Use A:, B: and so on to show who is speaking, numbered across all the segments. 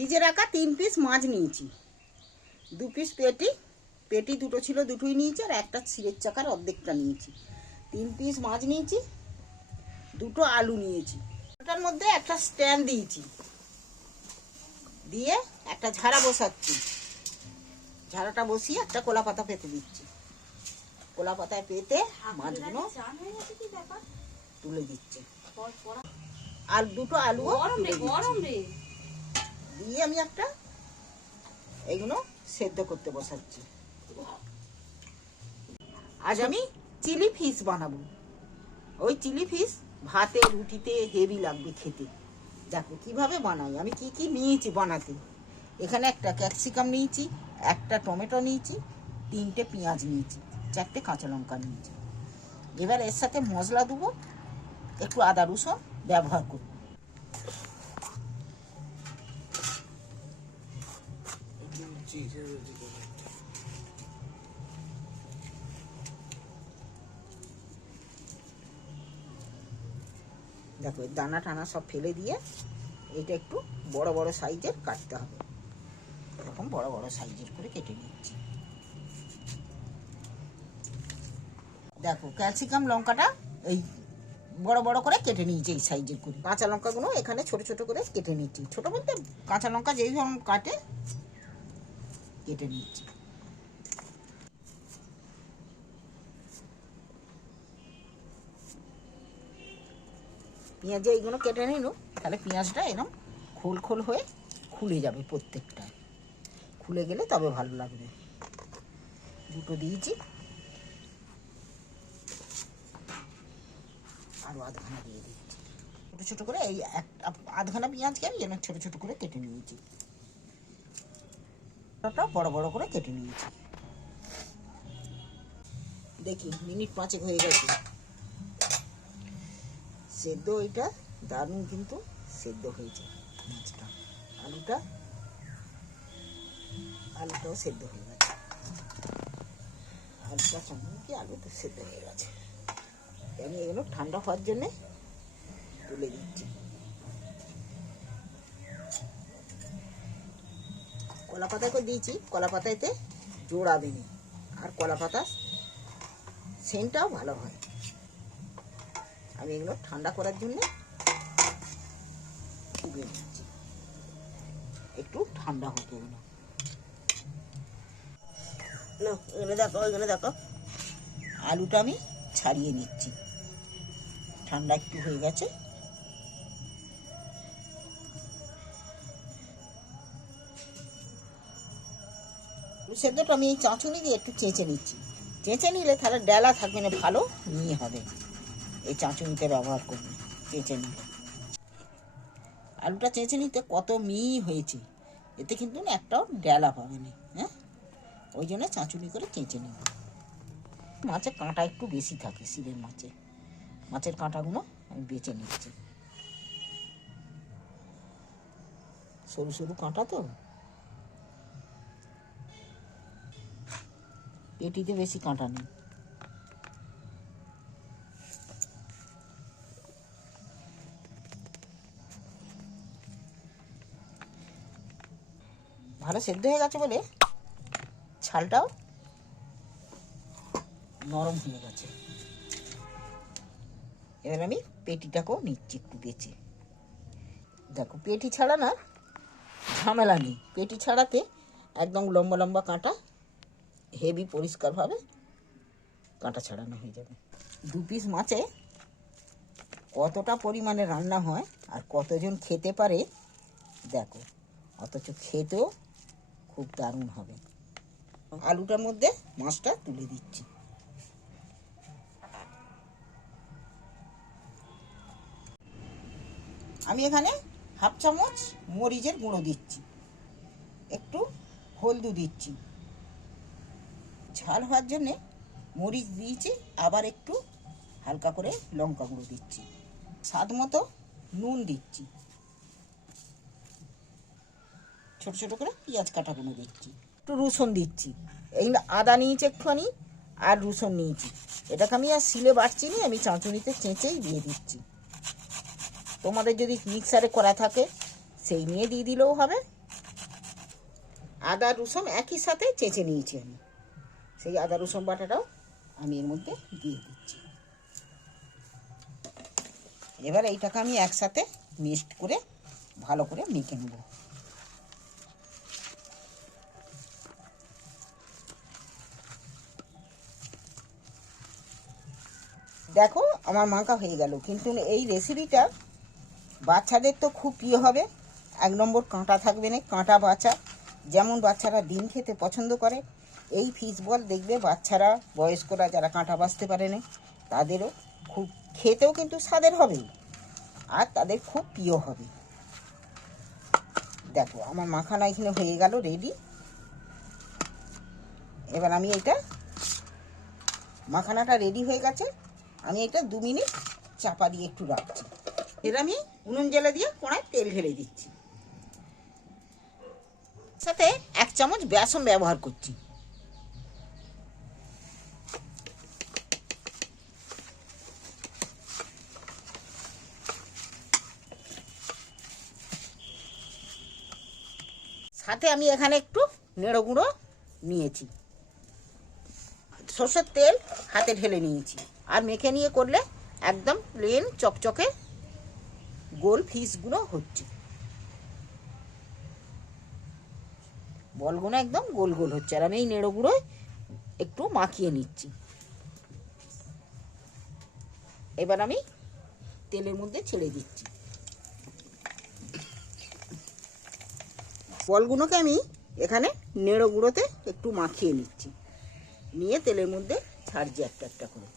A: ফ্রিজে রাখা তিন পিস মাছ নিয়েছি। দু পিস পেটি পেটি দুটো ছিল দুটোই নিয়েছি আর একটা ছিঁড়ের চাকার অর্ধেকটা নিয়েছি। তিন পিস মাছ নিয়েছি দুটো আলু নিয়েছি। ওটার মধ্যে একটা স্ট্যান্ড দিয়েছি। দিয়ে একটা ঝাড়া বসাচ্ছি। ঝাড়াটা বসিয়ে একটা কোলা পাতা পেতে দিচ্ছি। কোলা পাতায় পেতে মাছগুলো তুলে দিচ্ছে। আর দুটো আলু দিয়ে আমি একটা এগুলো সেদ্ধ করতে বসাচ্ছি। আজ আমি চিলি ফিশ বানাবো। ওই চিলি ফিশ ভাতে, রুটিতে হেভি লাগবে খেতে। দেখো কীভাবে বানাই, আমি কি কি নিয়েছি বানাতে। এখানে একটা ক্যাপসিকাম নিয়েছি, একটা টমেটো নিয়েছি, তিনটে পেঁয়াজ নিয়েছি, চারটে কাঁচা লঙ্কা নিয়েছি। এবার এর সাথে মশলা দেবো, একটু আদা রসুন ব্যবহার করব। দেখো দানা টানা সব ফেলে দিয়ে এটা একটু বড় বড় সাইজের কাটতে হবে। এরকম বড় বড় সাইজের করে কেটে নিচ্ছি। দেখো, ক্যালসিকাম লঙ্কাটা এই বড় বড় করে কেটে নিয়েছি এই সাইজের করে। কাঁচা লঙ্কাগুলো এখানে ছোট ছোট করে কেটে নিচ্ছি। ছোট বলতে কাঁচা লঙ্কা যেই কাটে, কেটে নিচ্ছি। পেঁয়াজ এইগুলো কেটে নিল, তাহলে পেঁয়াজটা এরকম খোল খোল হয়ে খুলে যাবে প্রত্যেকটা। খুলে গেলে তবে ভালো লাগবে। দুটো দিয়েছি। আরও আধখানা দিয়ে দিচ্ছি। ছোটো ছোটো করে এই এক আধখানা পেঁয়াজকে আমি যেন ছোটো ছোটো করে কেটে নিয়েছি। বড় বড় করে কেটে নিয়েছি। দেখি, মিনিট পাঁচেক হয়ে গেছে। সেদ্ধ এটা, দারুণ কিন্তু সেদ্ধ হয়েছে মাছটা। আলুটা, আলুটাও সেদ্ধ হয়ে গেছে। আলুটা কেমন কি আলুটা সেদ্ধ হয়ে গেছে। আমি এগুলো ঠান্ডা হওয়ার জন্যে তুলে দিচ্ছি। কলা পাতায় করে দিয়েছি কলা পাতাইতে জোড়াবে নি আর কলা পাতা সেন্টটাও ভালো হয়। আমি এগুলো ঠান্ডা করার জন্য একটু ঠান্ডা হতে এগুলো না। এখানে দেখো এখানে দেখো। আলুটা আমি ছাড়িয়ে নিচ্ছি। ঠান্ডা একটু হয়ে গেছে। সেদ্ধটা আমি চাঁচুনি দিয়ে একটু চেঁচে নিচ্ছি। চেঁচে নিলে তাহলে ডেলা থাকবে না, ভালো নিয়ে হবে। এই চাঁচুনিতে ব্যবহার করবে, চেঁচে নিলে আলুটা চেঁচে নিতে কত মিহি হয়েছে, এতে কিন্তু না একটাও ডেলা পাবে না হ্যাঁ? ওই জন্য চাঁচুনি করে চেঁচে নেব। মাছের কাঁটা একটু বেশি থাকে শিলের মাছে। মাছের কাঁটাগুলো আমি বেছে নিচ্ছি। সরু সরু কাঁটা তো। পেটিতে বেশি কাঁটা নেই। ভালো সেদ্ধ হয়ে গেছে বলে? ছালটাও? নরম হয়ে গেছে। এবার আমি পেটিটাকেও নিচ্ছি একটু বেছে দেখো পেটি ছাড়া না ঝামেলা নেই। পেটি ছাড়াতে একদম লম্বা লম্বা কাঁটা হেভি পরিষ্কারভাবে কাঁটা ছাড়ানো হয়ে যাবে। দু পিস মাছে কতটা পরিমাণে রান্না হয় আর কতজন খেতে পারে দেখো। অথচ খেতেও খুব দারুণ হবে। আলুটার মধ্যে মাছটা তুলে দিচ্ছি। আমি এখানে হাফ চামচ মরিচের গুঁড়ো দিচ্ছি। একটু হলদু দিচ্ছি। ঝাল হওয়ার জন্যে মরিচ দিয়েছি, আবার একটু হালকা করে লঙ্কা গুঁড়ো দিচ্ছি। স্বাদ মতো নুন দিচ্ছি। ছোট ছোট করে পেঁয়াজ কাটাগুলো দিচ্ছি একটু রসুন দিচ্ছি। এই আদা নিয়েছি একটুখানি আর রসুন নিয়েছি। এটাকে আমি আর শিলে বাটছি নি, আমি চাঁচুনিতে চেঁচেই দিয়ে দিচ্ছি। তোমাদের যদি মিক্সারে করা থাকে, সেই নিয়ে দিয়ে দিলেও হবে। আদা, রসুন একই সাথে চেঁচে নিয়েছি আমি। সেই আদা, রসুন বাটাটাও আমি এর মধ্যে দিয়ে দিচ্ছি। এবার এইটাকে আমি একসাথে মিক্সড করে ভালো করে মেখে নেব। দেখো, আমার মাখা হয়ে গেল। কিন্তু এই রেসিপিটা বাচ্চাদের তো খুব প্রিয় হবে। এক নম্বর কাঁটা থাকবে না, কাঁটা বাচ্চা। যেমন বাচ্চারা ডিম খেতে পছন্দ করে, এই ফিশ বল দেখবে বাচ্চারা, বয়স্করা যারা কাঁটা বাঁচতে পারে না, তাদেরও খুব, খেতেও কিন্তু স্বাদের হবে। আর তাদের খুব প্রিয় হবে। দেখো, আমার মাখানা এখানে হয়ে গেল রেডি এবার আমি এটা মাখানাটা রেডি হয়ে গেছে। আমি এটা দু মিনিট চাপা দিয়ে একটু রাখছি। এর আমি উনুন জ্বালা দিয়ে কড়ায় তেল ঢেলে দিচ্ছি। সাথে এক চামচ বেসন ব্যবহার করছি। সাথে আমি এখানে একটু নেড়ো গুঁড়ো নিয়েছি। সর্ষের তেল হাতে ঢেলে নিয়েছি। আর মেখে নিয়ে করলে একদম প্লেন চকচকে গোল ফিসগুলো হচ্ছে। বলগুলো একদম গোল গোল হচ্ছে। আর আমি এই নেড়ো গুঁড়োয় একটু মাখিয়ে নিচ্ছি। এবার আমি তেলের মধ্যে ছেড়ে দিচ্ছি। বলগুলোকে আমি এখানে নেড়ো গুঁড়োতে একটু মাখিয়ে নিচ্ছি। নিয়ে তেলের মধ্যে ছাড়ছি একটা একটা করে।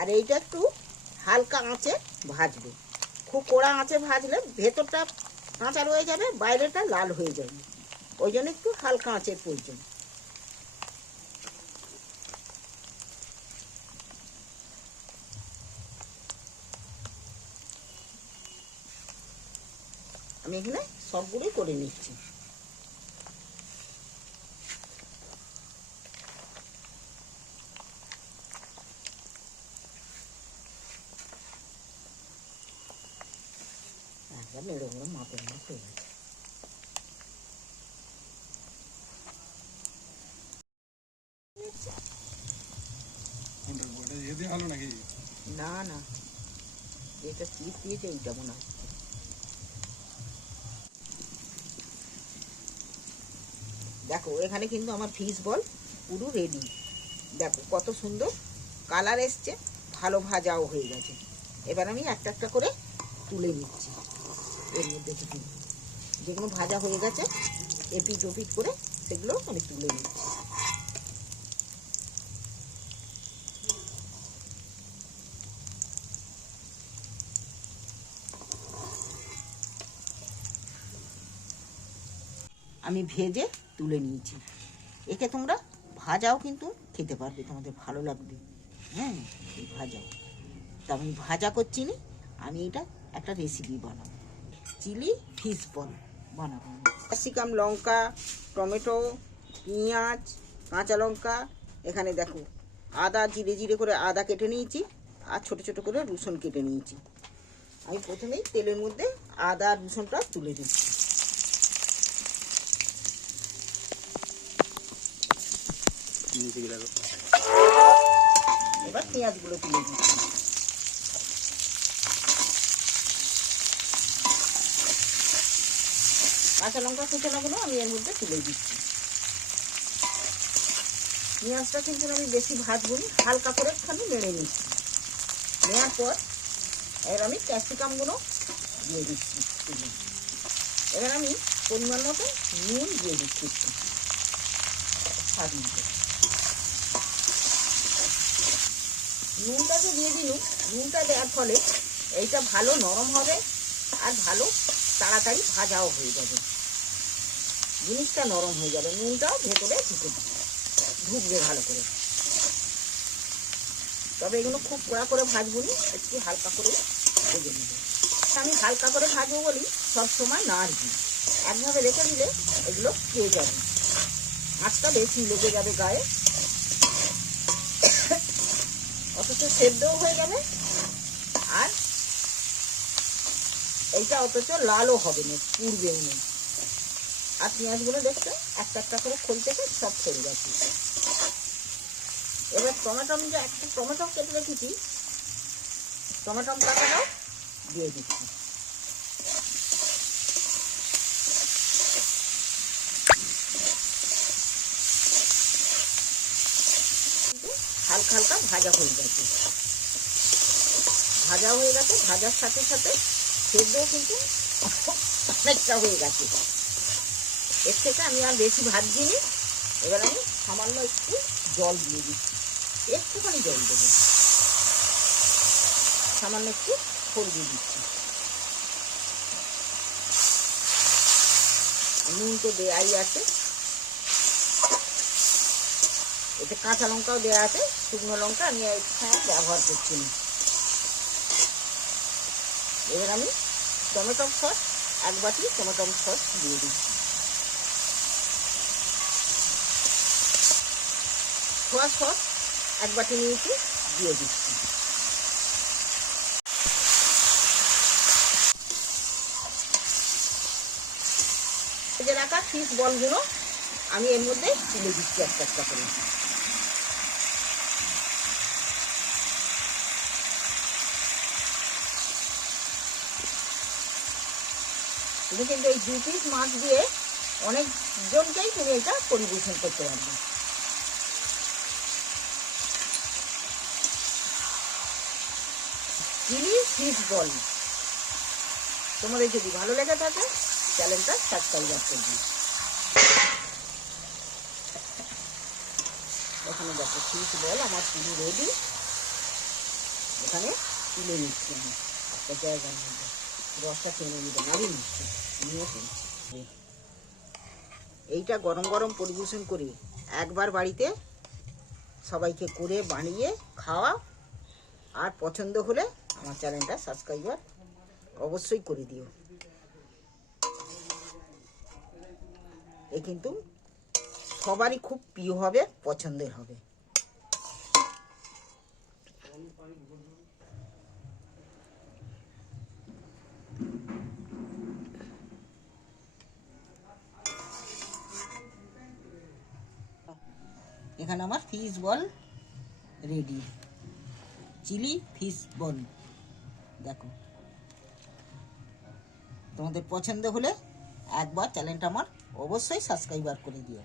A: আর এইটা একটু হালকা আঁচে ভাজবে। খুব কড়া আঁচে ভাজলে ভেতরটা কাঁচা রয়ে যাবে, বাইরেটা লাল হয়ে যাবে। ওই জন্য একটু হালকা আঁচের প্রয়োজন। আমি এখানে সবগুলোই করে নিচ্ছি একদম এরকম মাপের মাপ হয়ে গেছে
B: ভালো নাকি?
A: না না। এটা চিপ দিয়েছে এইটা মনে হয়। দেখো, এখানে কিন্তু আমার ফিশ বল পুরো রেডি দেখো, কত সুন্দর কালার এসছে, ভালো ভাজাও হয়ে গেছে। এবার আমি একটা একটা করে তুলে নিচ্ছি। এর মধ্যে থেকে যেগুলো ভাজা হয়ে গেছে এপিট ওপিট করে সেগুলো আমি তুলে নিচ্ছি। আমি ভেজে তুলে নিয়েছি। একে তোমরা ভাজাও কিন্তু খেতে পারবে, তোমাদের ভালো লাগবে। হ্যাঁ ভাজাও তা আমি ভাজা করছি নি, আমি এটা একটা রেসিপি বানাবো। চিলি ফিশ বল বানাবো ক্যাপসিকাম, লঙ্কা, টমেটো, পেঁয়াজ, কাঁচা লঙ্কা, এখানে দেখো, আদা জিরে জিরে করে আদা কেটে নিয়েছি, আর ছোট ছোট করে রসুন কেটে নিয়েছি। আমি প্রথমেই তেলের মধ্যে আদা রসুনটা তুলে দিচ্ছি।
B: নিচে গিয়ে দেখো
A: এবার পেঁয়াজগুলো তুলে কাঁচা লঙ্কা কুচানোগুলো আমি এর মধ্যে তুলে দিচ্ছি পেঁয়াজটা কিন্তু আমি বেশি ভাজবো না হালকা করে একখানি নেড়ে নিচ্ছি। নেওয়ার পর এবার আমি ক্যাপসিকামগুলো দিয়ে দিচ্ছি। এবার আমি পরিমাণ মতো নুন দিয়ে দিচ্ছি। একটু স্বাদ মতো নুনটা যে দিয়ে দিলুম। নুনটা দেওয়ার ফলে এইটা ভালো নরম হবে আর ভালো তাড়াতাড়ি ভাজাও হয়ে যাবে। জিনিসটা নরম হয়ে যাবে। নুনটাও ভেতরে ঢুকে ঢুকবে ভালো করে। তবে এগুলো খুব কড়া করে ভাজবো নি, একটু হালকা করে ভেজে নেব। আমি হালকা করে ভাজবো বলি, সব সময় নাড়বি একভাবে রেখে দিলে এগুলো খেয়ে যাবে। আঁচটা বেশি লেগে যাবে গায়ে। অথচ সেদ্ধও হয়ে যাবে আর এইটা অথচ লালও হবে না, পুড়বেও না। আর পেঁয়াজগুলো দেখছ? একটা একটা করে খোল থেকে সব ছেড়ে যাচ্ছে এবার টমেটো যে একটা টমেটো কেটে রেখেছি, টমেটো কাটাটাও দিয়ে দিচ্ছি। হালকা হালকা ভাজা হয়ে গেছে। ভাজা হয়ে গেছে, ভাজার সাথে সাথে সেদ্ধও কিন্তু অনেকটা হয়ে গেছে। এর থেকে আমি আর বেশি ভাজিনি এবার আমি সামান্য একটু জল দিয়ে দিচ্ছি। একটুখানি জল দেবো। সামান্য একটু দিয়ে দিচ্ছি। নুন তো দেয়াই আছে। এতে কাঁচা লঙ্কাও দেওয়া আছে, শুকনো লঙ্কা আমি এখানে ব্যবহার করছি না। এবার আমি টমেটো সস, এক বাটি টমেটো সস দিয়ে দিচ্ছি। সোয়া সস এক বাটি নিয়েছি, দিয়ে দিচ্ছি। রাখা ফিশ বলগুলো আমি এর মধ্যে তুলে দিচ্ছি একটা একটা করে। তুমি কিন্তু এই দু পিস মাছ দিয়ে অনেকজনকেই তুমি এটা পরিবেশন করতে পারবে। Chilli fish ball. তোমাদের যদি ভালো লেগে থাকে, চ্যানেলটা সাবস্ক্রাইব করবে এখানে দেখো ফিশ বল, আমার পুরো রেডি। এখানে তুলে নিচ্ছি আমি। একটা জায়গার মধ্যে রসটা টেনে নিতে নাড়ি নিচ্ছি নিয়ে ফেলছি এইটা গরম গরম পরিবেশন করে। একবার বাড়িতে সবাইকে করে বানিয়ে খাওয়া আর পছন্দ হলে আমার চ্যানেলটা সাবস্ক্রাইবার অবশ্যই করে দিও। এ কিন্তু সবারই খুব প্রিয় হবে, পছন্দের হবে। এখানে আমার fish ball ready chilli fish ball দেখো। তোমাদের পছন্দ হলে একবার চ্যানেলটা আমার অবশ্যই সাবস্ক্রাইবার করে দিও।